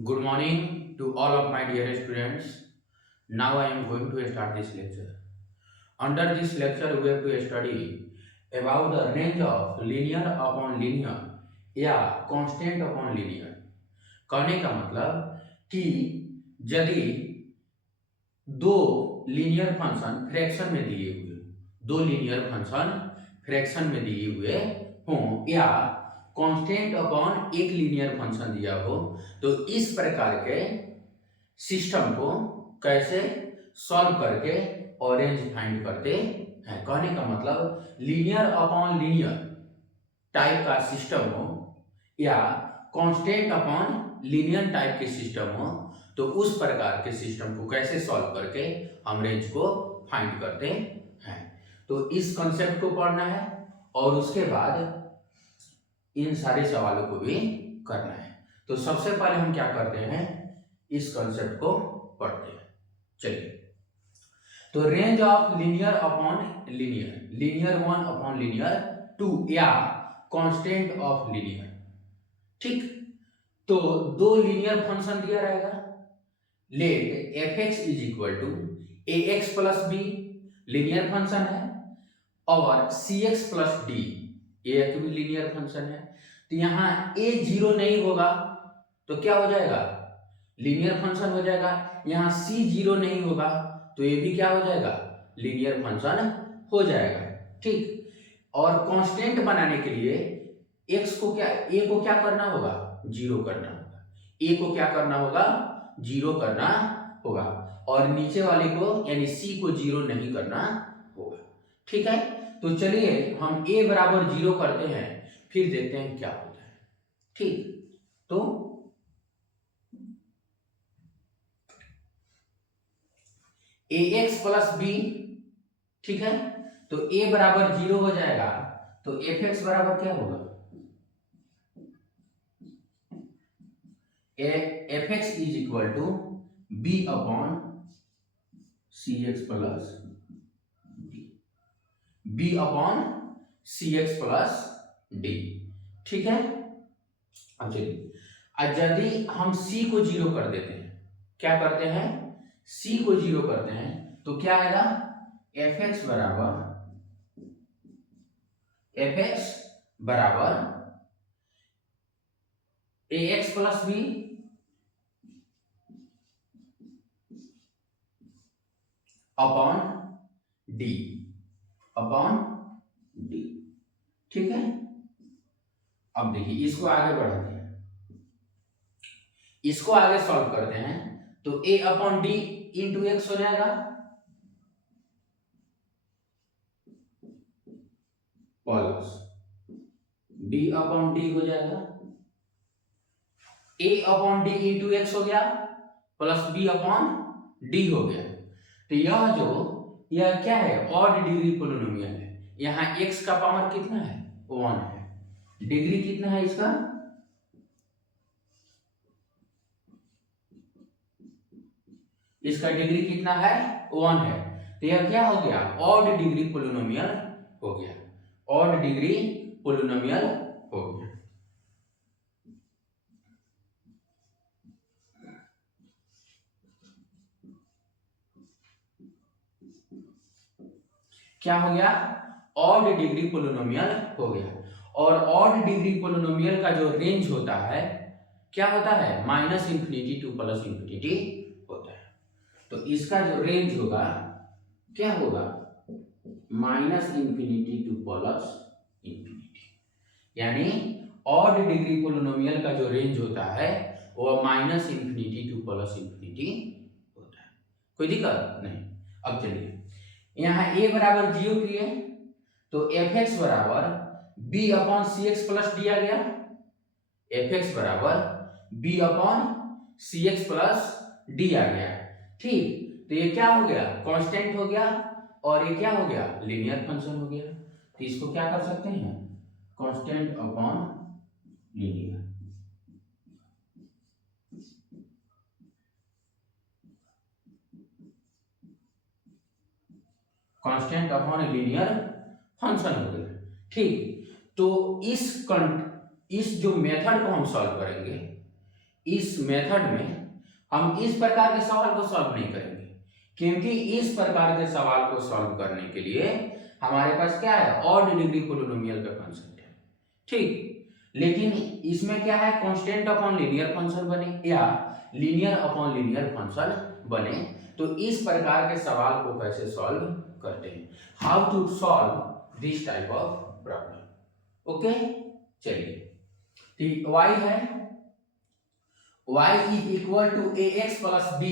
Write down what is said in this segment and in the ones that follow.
Good morning to all of my dear students. Now I am going to start this lecture. Under this lecture, we have to study about the range of linear upon linear या constant upon linear. कहने का मतलब कि यदि दो linear function fraction में दिए हुए दो लीनियर फंक्शन फ्रैक्शन में दिए हुए हों या कांस्टेंट अपॉन एक लीनियर फंक्शन दिया हो तो इस प्रकार के सिस्टम को कैसे सॉल्व करके और रेंज फाइंड करते हैं। कहने का मतलब लीनियर अपॉन लीनियर टाइप का सिस्टम हो या कांस्टेंट अपॉन लीनियर टाइप के सिस्टम हो तो उस प्रकार के सिस्टम को कैसे सॉल्व करके हम रेंज को फाइंड करते हैं। तो इस कंसेप्ट को पढ़ना है और उसके बाद इन सारे सवालों को भी करना है। तो सबसे पहले हम क्या करते हैं, इस कंसेप्ट को पढ़ते हैं। चलिए, तो range of linear upon linear, linear one upon linear two या कांस्टेंट ऑफ लिनियर। ठीक, तो दो लीनियर फंक्शन दिया रहेगा। Let F x is equal to A x plus B linear function है और सी एक्स प्लस डी एक भी लीनियर फंक्शन है। तो यहाँ ए जीरो नहीं होगा तो क्या हो जाएगा, लीनियर फंक्शन हो जाएगा। यहाँ सी जीरो नहीं होगा तो ये भी क्या हो जाएगा, लीनियर फंक्शन हो जाएगा। ठीक, और कांस्टेंट बनाने के लिए एक्स को क्या, ए को क्या करना होगा, जीरो करना होगा। ए को क्या करना होगा, जीरो करना होगा और नीचे वाले को यानी सी को जीरो नहीं करना होगा। ठीक है, तो चलिए हम a बराबर जीरो करते हैं, फिर देखते हैं क्या होता है। ठीक, तो ए एक्स प्लस बी, ठीक है, तो a बराबर जीरो हो जाएगा तो एफ एक्स बराबर क्या होगा, F x is equal to B upon C x plus B upon C x plus D. ठीक है, अब चलिए, यदि हम c को जीरो कर देते हैं, क्या करते हैं, c को जीरो करते हैं तो क्या आएगा, एफ एक्स बराबर A x plus B upon D ठीक है। अब देखिए इसको आगे बढ़ाते हैं, इसको आगे सॉल्व करते हैं तो a upon D into x हो जाएगा प्लस b अपॉन डी हो जाएगा, a upon D into x हो गया प्लस b अपॉन डी हो गया। तो यह क्या है, ऑड डिग्री पोलिनोमियल है। यहाँ x का पावर कितना है, 1 है। डिग्री कितना है इसका, डिग्री कितना है, 1 है। तो यह क्या हो गया, ऑड डिग्री पोलिनोमियल हो गया, ऑड डिग्री पोलिनोमियल हो गया। क्या हो गया, ऑड डिग्री पोलिनोमियल हो गया। और ऑड डिग्री पोलिनोमियल का जो रेंज होता है क्या होता है, minus infinity two plus infinity होता है। तो इसका जो रेंज होगा क्या होगा, minus infinity two plus infinity, यानी ऑड डिग्री पोलिनोमियल का जो रेंज होता है वो minus infinity two plus infinity होता है। कोई दिक्कत नहीं। अब चलिए, यहाँ a बराबर जीरो किए तो एफ एक्स बराबर b अपॉन सी एक्स प्लस डी आ गया, एफ एक्स बराबर b अपॉन सी एक्स प्लस डी आ गया। ठीक, तो ये क्या हो गया, कांस्टेंट हो गया और ये क्या हो गया, लीनियर फंक्शन हो गया। तो इसको क्या कर सकते हैं, constant upon linear. Constant upon linear function हो गया। ठीक, तो इस जो मेथड को हम सॉल्व करेंगे, इस मेथड में हम इस प्रकार के सवाल को सॉल्व नहीं करेंगे, क्योंकि इस प्रकार के सवाल को सॉल्व करने के लिए हमारे पास क्या है, ऑड डिग्री पोलिनोमियल का कंसेप्ट है, ठीक। लेकिन इसमें क्या है, कांस्टेंट अपॉन लीनियर फंक्शन बने या लीनियर अपॉन लीनियर फंक्शन बने। तो इस प्रकार के सवाल को कैसे सॉल्व करते हैं, how to solve this type of problem. Okay, चलिए, y है, y is equal to ax plus b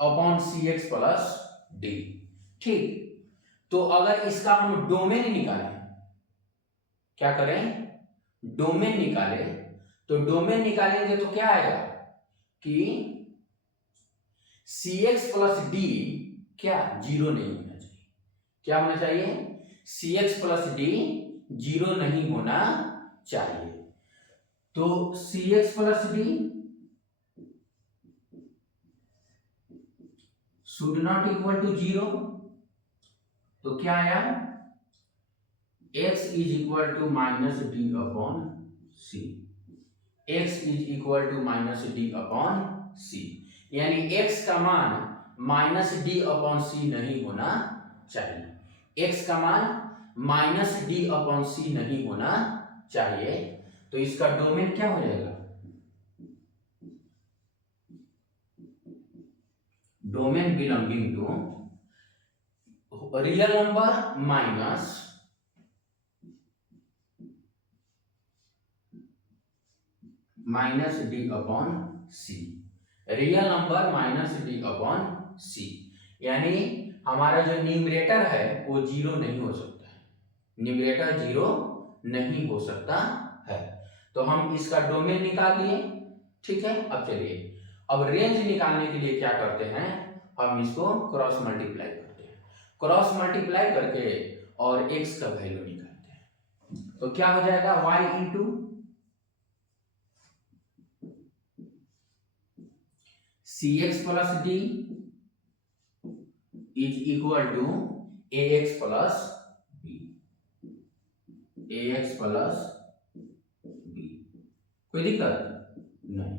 upon cx plus d, ठीक। तो अगर इसका हम डोमेन निकालें, क्या करें, डोमेन निकाले, तो डोमेन निकालेंगे तो क्या आएगा कि cx प्लस d क्या जीरो नहीं होना चाहिए, क्या होना चाहिए, cx प्लस d जीरो नहीं होना चाहिए। तो cx plus d should not equal to zero, तो क्या आया, x is equal to minus D upon C, x is equal to minus D upon C, यानी x का मान माइनस डी अपॉन सी नहीं होना चाहिए, x का मान माइनस डी अपॉन सी नहीं होना चाहिए। तो इसका डोमेन क्या हो जाएगा, domain belonging to real number minus D upon C, real number minus D upon C, यानी हमारा जो न्यूमरेटर है वो जीरो नहीं हो सकता है, न्यूमरेटर जीरो नहीं हो सकता है। तो हम इसका डोमेन निकाल लिए, ठीक है। अब चलिए, अब रेंज निकालने के लिए क्या करते हैं, हम इसको क्रॉस मल्टीप्लाई करते हैं, क्रॉस मल्टीप्लाई करके और x का वैल्यू निकालते हैं। तो क्या हो जाएगा, y into cx plus d is equal to ax plus b, ax plus b, कोई दिक्कत नहीं।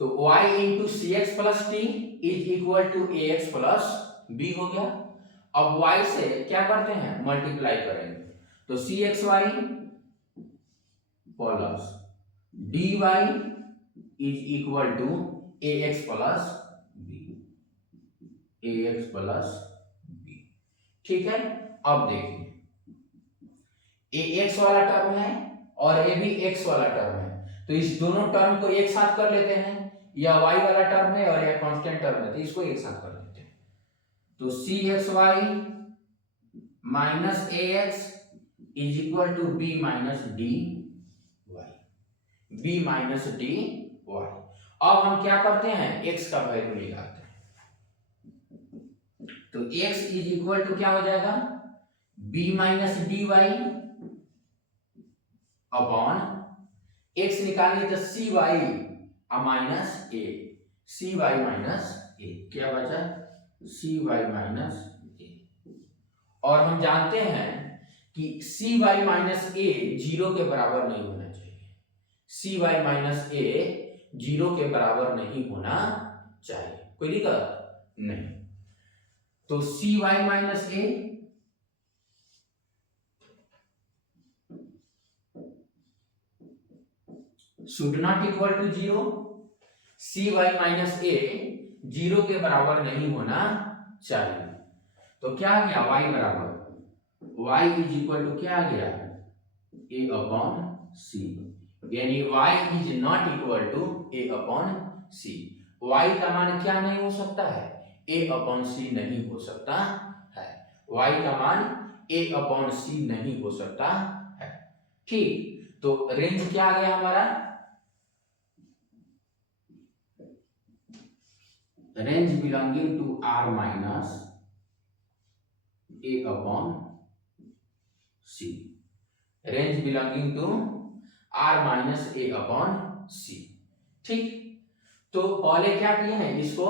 तो y into C x plus T is equal to A x plus B हो गया। अब y से क्या करते हैं, मल्टीप्लाई करेंगे, तो सी x Y plus D Y is equal to A x plus B, A x plus B, ठीक है। अब देखिए, ए एक्स वाला टर्म है और ए भी एक्स वाला टर्म है, तो इस दोनों टर्म को एक साथ कर लेते हैं, या y वाला टर्म है और या कांस्टेंट टर्म है, तो इसको एक साथ कर लेते हैं। तो सी x y minus a x is equal to b minus d y, b minus d y. अब हम क्या करते हैं, x का वैल्यू निकालते हैं, तो x इज इक्वल टू क्या हो जाएगा, b minus d y upon x निकालेंगे तो c y minus a, c y minus a, क्या बचा, सी वाई माइनस ए। और हम जानते हैं कि c y minus a zero के बराबर नहीं होना चाहिए, c y minus a zero के बराबर नहीं होना चाहिए, कोई दिक्कत नहीं। तो c y minus a should not equal to zero, c y minus a zero के बराबर नहीं होना चाहिए। तो क्या आ गया, y बराबर y इज इक्वल टू क्या आ गया, a अपॉन c, यानी y is not equal to a upon c। y का मान क्या नहीं हो सकता है, a अपॉन c नहीं हो सकता है, y का मान a अपॉन c नहीं हो सकता है, ठीक। तो रेंज क्या आ गया हमारा, range belonging to r minus a upon c, range belonging to r minus a upon c, ठीक। तो पहले क्या किए हैं, इसको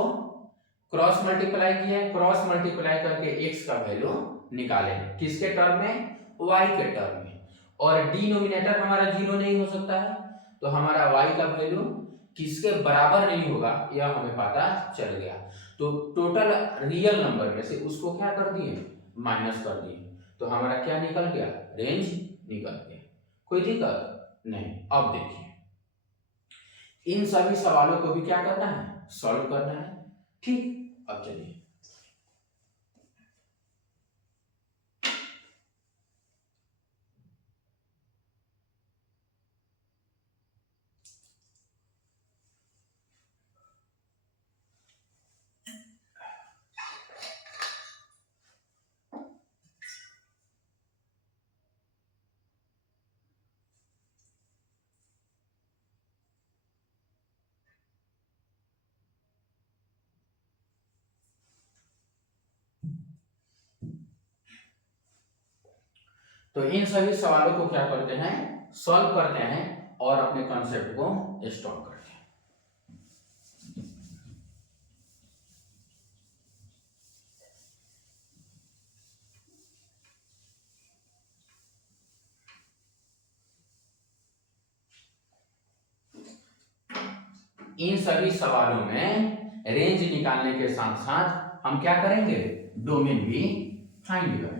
क्रॉस मल्टीप्लाई किए हैं, क्रॉस मल्टीप्लाई करके x का वैल्यू निकाले, किसके टर्म में, y के टर्म में, और डिनोमिनेटर हमारा जीरो नहीं हो सकता है, तो हमारा y का वैल्यू किसके बराबर नहीं होगा यह हमें पता चल गया। तो टोटल रियल नंबर में से उसको क्या कर दिए, माइनस कर दिए, तो हमारा क्या निकल गया, रेंज निकल गया। कोई दिक्कत नहीं। अब देखिए इन सभी सवालों को भी क्या करना है, सॉल्व करना है। ठीक, अब चलिए तो इन सभी सवालों को क्या करते हैं, सॉल्व करते हैं और अपने कॉन्सेप्ट को स्टॉप करते हैं। इन सभी सवालों में रेंज निकालने के साथ साथ हम क्या करेंगे, डोमेन भी फाइंड करेंगे।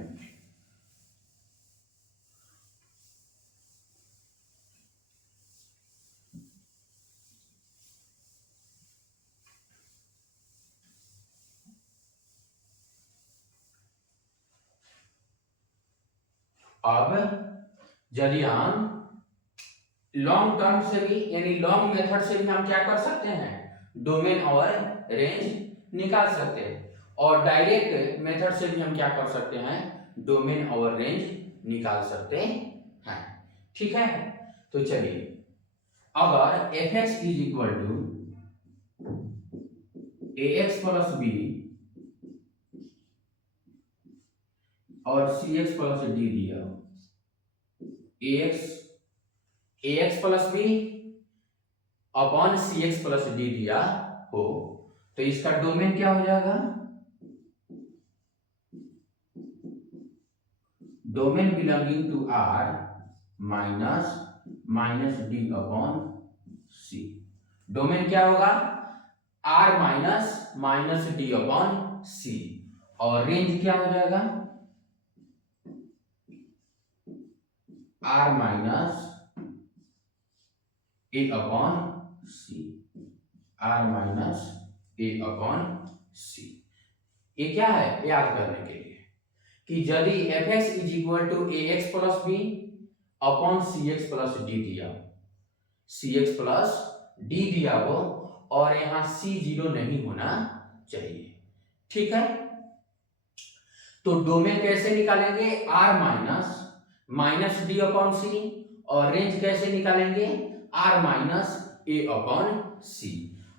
अब यदि हम लॉन्ग टर्म से भी यानी लॉन्ग मेथड से भी हम क्या कर सकते हैं, डोमेन और रेंज निकाल सकते हैं, और डायरेक्ट मेथड से भी हम क्या कर सकते हैं, डोमेन और रेंज निकाल सकते हैं। ठीक है, तो चलिए अगर f x is equal to A x plus b और सी एक्स प्लस डी दिया, a x plus B upon C x plus d दिया हो, तो इसका डोमेन क्या हो जाएगा, domain belonging to R minus D upon c. Domain क्या होगा, R minus D upon c, और रेंज क्या हो जाएगा, R minus a upon c, R minus a upon c. ये क्या है, याद करने के लिए कि यदि f x is equal to A x plus B upon C x plus d दिया, सी एक्स प्लस डी दिया हो और यहां सी जीरो नहीं होना चाहिए। ठीक है, तो डोमेन कैसे निकालेंगे, are minus D upon c, और रेंज कैसे निकालेंगे, आर माइनस ए अपॉन सी।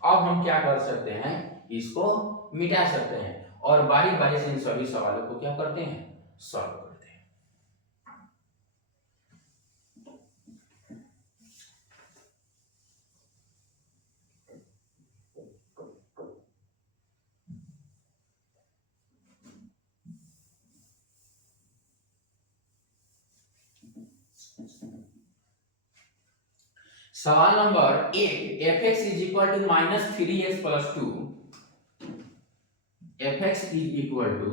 अब हम क्या कर सकते हैं, इसको मिटा सकते हैं और बारी बारी से इन सभी सवालों को क्या करते हैं, सॉल्व करते हैं। सवाल number 1, f x is equal to minus three x plus two, f x is equal to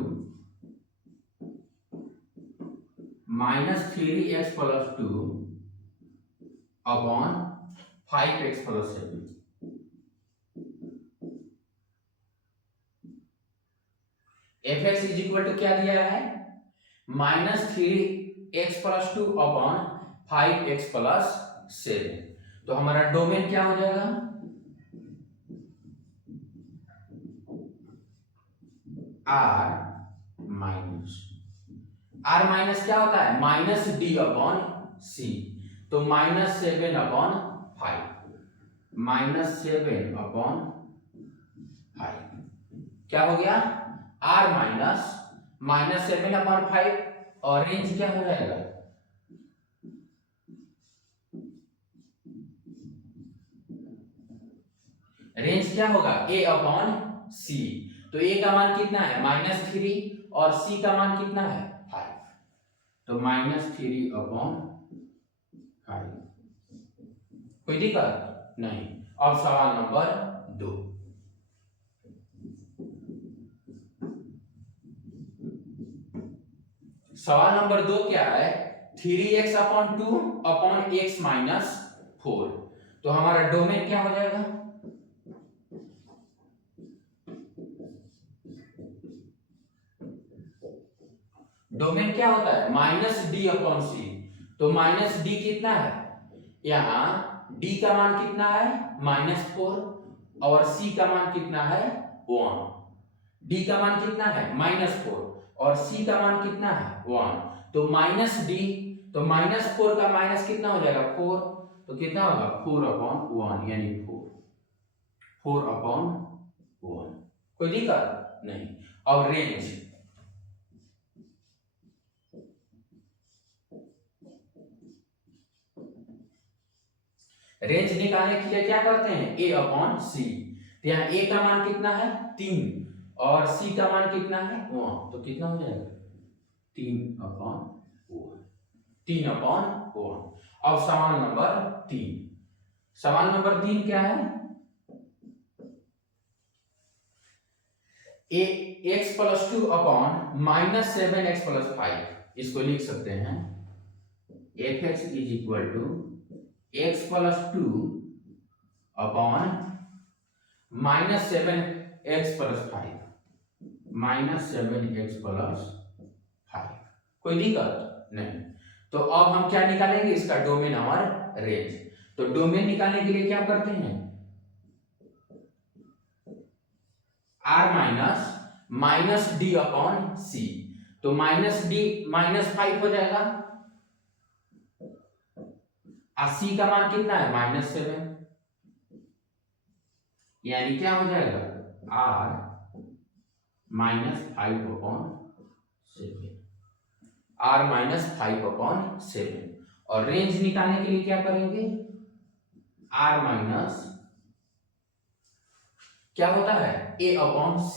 minus three x plus two upon 5x plus 7। F x is equal to क्या दिया है, minus three x plus two upon 5x plus 7। तो हमारा domain क्या हो जाएगा, R minus क्या होता है, माइनस डी अपॉन सी, तो माइनस 7 अपॉन 5, माइनस 7 अपॉन 5 क्या हो गया, आर माइनस 7 अपॉन 5, और रेंज क्या हो जाएगा, रेंज क्या होगा, ए अपॉन सी। तो ए का मान कितना है, माइनस थ्री, और सी का मान कितना है, 5, तो माइनस थ्री अपॉन 5। कोई दिक्कत नहीं। अब सवाल नंबर 2, सवाल नंबर 2 क्या है, 3x/2/x-4। तो हमारा डोमेन क्या हो जाएगा, डोमेन क्या होता है -d/c। तो -d कितना है, यहाँ d का मान कितना है -4 और c का मान कितना है 1। d का मान कितना है -4 और c का मान कितना है 1। तो -d, तो -4 का माइनस कितना हो जाएगा 4, तो कितना होगा 4/1 यानी 4/1। कोई दिक्कत नहीं। अब रेंज, रेंज निकालने के लिए क्या करते हैं a/c। तो यहाँ a का मान कितना है 3 और c का मान कितना है 1, तो कितना हो जाएगा 3/1। अब सवाल नंबर 3, सवाल नंबर 3 क्या है, x+2/-7x+5। इसको लिख सकते हैं fx = x+2/-7x+5, -7x+5। कोई दिक्कत नहीं। तो अब हम क्या निकालेंगे, इसका डोमेन और रेंज। तो डोमेन निकालने के लिए क्या करते हैं, r -d/c। तो -d -5 हो जाएगा और c का मान कितना है -7, यानी क्या हो जाएगा r -5/7। और रेंज निकालने के लिए क्या करेंगे, r माइनस क्या होता है a/c,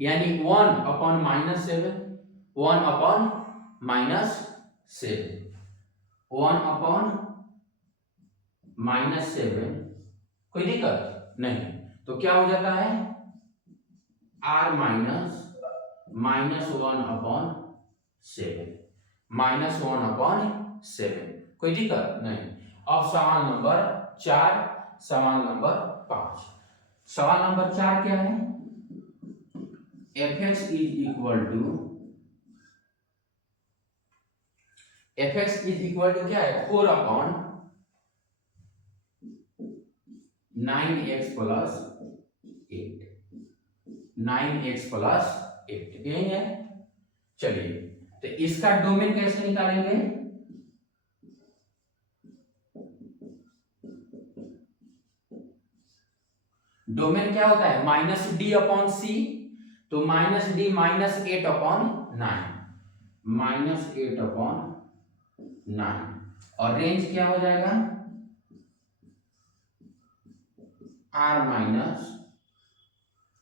यानी 1/-7, 1/-7। कोई दिक्कत नहीं। तो क्या हो जाता है r -1/7। कोई दिक्कत नहीं। अब सवाल नंबर 4, सवाल नंबर 5। सवाल नंबर 4 क्या है, fx = क्या है 4/9x+8, 9x+8 यही है। चलिए, तो इसका डोमेन कैसे निकालेंगे, डोमेन क्या होता है -d/c। तो -d -8/9, -8/9। और रेंज क्या हो जाएगा r माइनस,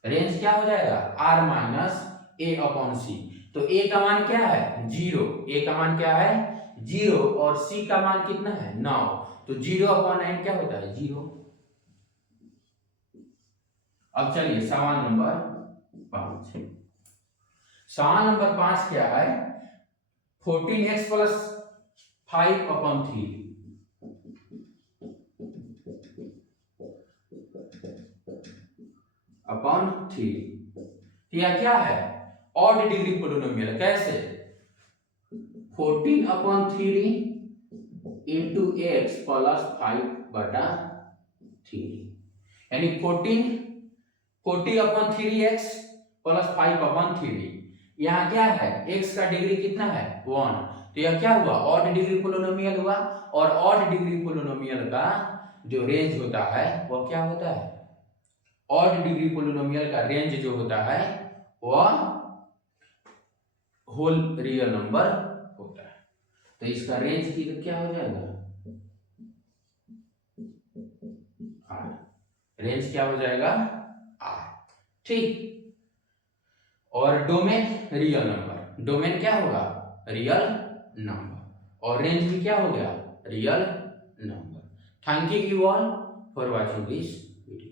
रेंज क्या हो जाएगा r -a/c। तो a का मान क्या है 0, a का मान क्या है 0 और c का मान कितना है 9। तो 0/9 क्या होता है 0। अब चलिए सवाल नंबर 5। सवाल नंबर 5 क्या है, 14x+5/3। यह क्या है ऑड डिग्री पोलिनोमियल। कैसे 14/3 into x + 5/3, यानी 40/3x + 5/3। यहाँ क्या है x का डिग्री कितना है 1। तो यह क्या हुआ ऑड डिग्री पोलिनोमियल हुआ। और ऑड डिग्री पोलिनोमियल का जो रेंज होता है वह क्या होता है, ऑड डिग्री पोलिनोमियल का रेंज जो होता है वह होल रियल नंबर होता है। तो इसका रेंज की क्या हो जाएगा r, रेंज क्या हो जाएगा r। ठीक। और डोमेन रियल नंबर, डोमेन क्या होगा रियल नंबर और रेंज भी क्या हो गया real number. Thanking you all for watching this video.